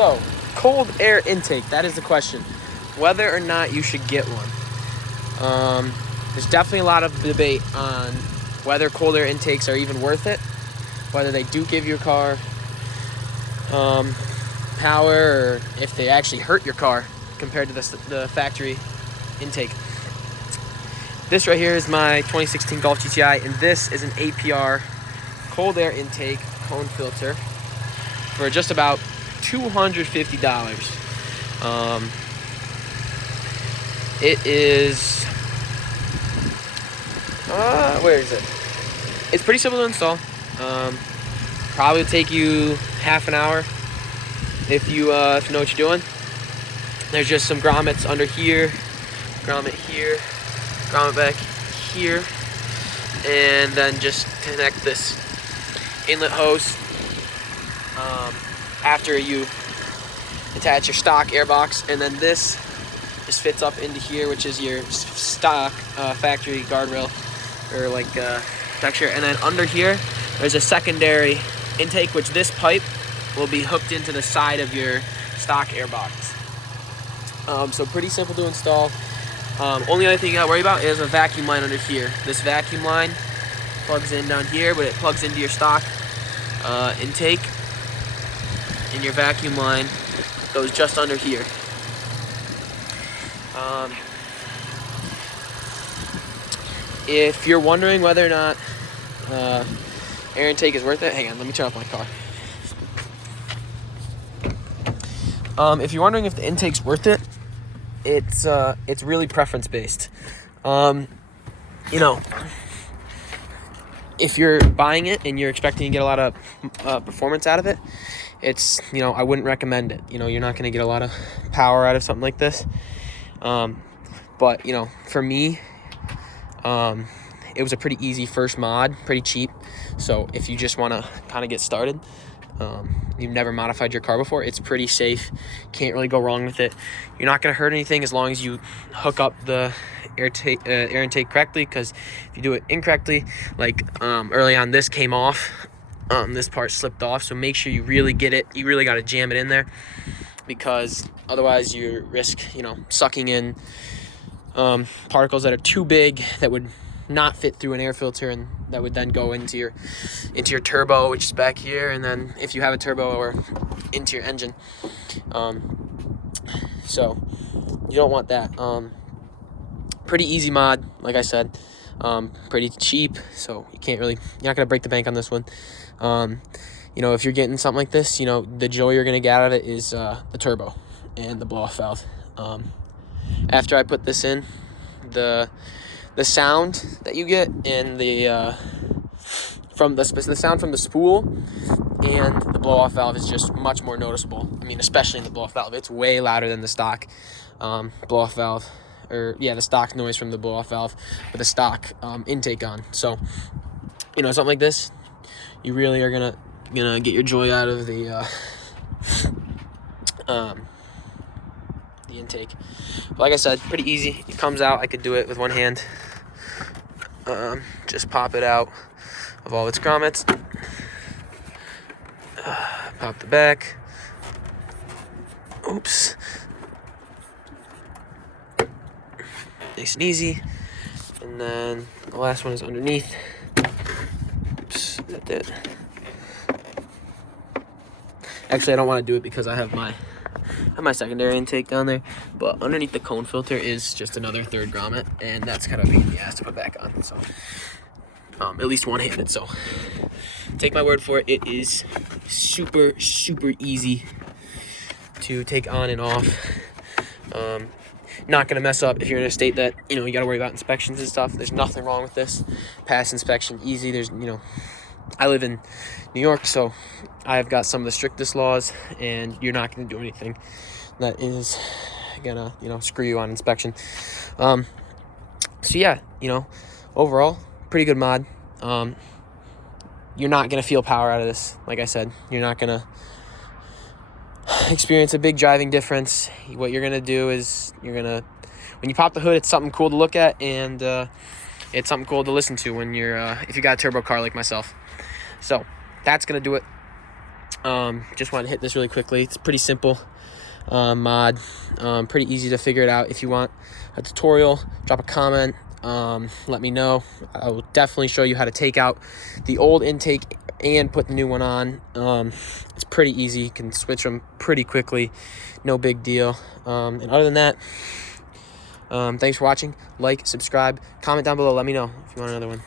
So, cold air intake, that is the question. Whether or not you should get one. There's definitely a lot of debate on whether cold air intakes are even worth it, whether they do give your car power, or if they actually hurt your car compared to the factory intake. This right here is my 2016 Golf GTI, and this is an APR cold air intake cone filter for just about $250. It is where is it? It's pretty simple to install. Probably take you half an hour if you know what you're doing. There's just some grommets under here, grommet here, grommet back here, and then just connect this inlet hose after you attach your stock air box, and then this just fits up into here, which is your stock factory guardrail or like texture. And then under here there's a secondary intake, which this pipe will be hooked into the side of your stock air box. So pretty simple to install. Only other thing you gotta worry about is a vacuum line under here. This vacuum line plugs in down here, but it plugs into your stock intake, and your vacuum line goes just under here. If you're wondering whether or not air intake is worth it, hang on, let me turn off my car. If you're wondering if the intake's worth it, it's really preference based. If you're buying it and you're expecting to get a lot of performance out of it, I wouldn't recommend it. You're not going to get a lot of power out of something like this. But for me, it was a pretty easy first mod, pretty cheap. So if you just want to kind of get started, you've never modified your car before, it's pretty safe. Can't really go wrong with it. You're not going to hurt anything as long as you hook up the air intake correctly, because if you do it incorrectly, like early on, this came off. This part slipped off, so make sure you really get it. You really got to jam it in there, because otherwise you risk, sucking in particles that are too big that would not fit through an air filter, and that would then go into your turbo, which is back here, and then if you have a turbo, or into your engine. So you don't want that. Pretty easy mod, like I said. Pretty cheap, so you're not gonna break the bank on this one. If you're getting something like this, the joy you're gonna get out of it is the turbo and the blow-off valve. After I put this in, the sound that you get and the sound from the spool and the blow-off valve is just much more noticeable. Especially in the blow-off valve, it's way louder than the stock blow-off valve, or the stock noise from the blow-off valve with a stock intake on. So, something like this, you really are gonna get your joy out of the intake. But like I said, pretty easy. It comes out. I could do it with one hand. Just pop it out of all its grommets. Pop the back. Oops. Nice and easy. And then the last one is underneath. Oops, that's it. Actually, I don't want to do it because I have my secondary intake down there, but underneath the cone filter is just another third grommet, and that's kind of a pain in the ass to put back on. So at least one-handed. So take my word for it, it is super easy to take on and off. Not gonna mess up if you're in a state that you gotta worry about inspections and stuff. There's nothing wrong with this. Pass inspection easy. There's I live in New York, so I've got some of the strictest laws, and you're not gonna do anything that is gonna screw you on inspection. So yeah, overall pretty good mod. You're not gonna feel power out of this. Like I said, you're not gonna experience a big driving difference. What you're gonna do is when you pop the hood, it's something cool to look at, and it's something cool to listen to when you're if you got a turbo car like myself. So that's gonna do it. Just wanted to hit this really quickly. It's pretty simple mod, pretty easy to figure it out. If you want a tutorial, drop a comment, let me know. I will definitely show you how to take out the old intake and put the new one on. It's pretty easy. You can switch them pretty quickly, no big deal. And other than that, thanks for watching. Like, subscribe, comment down below, let me know if you want another one.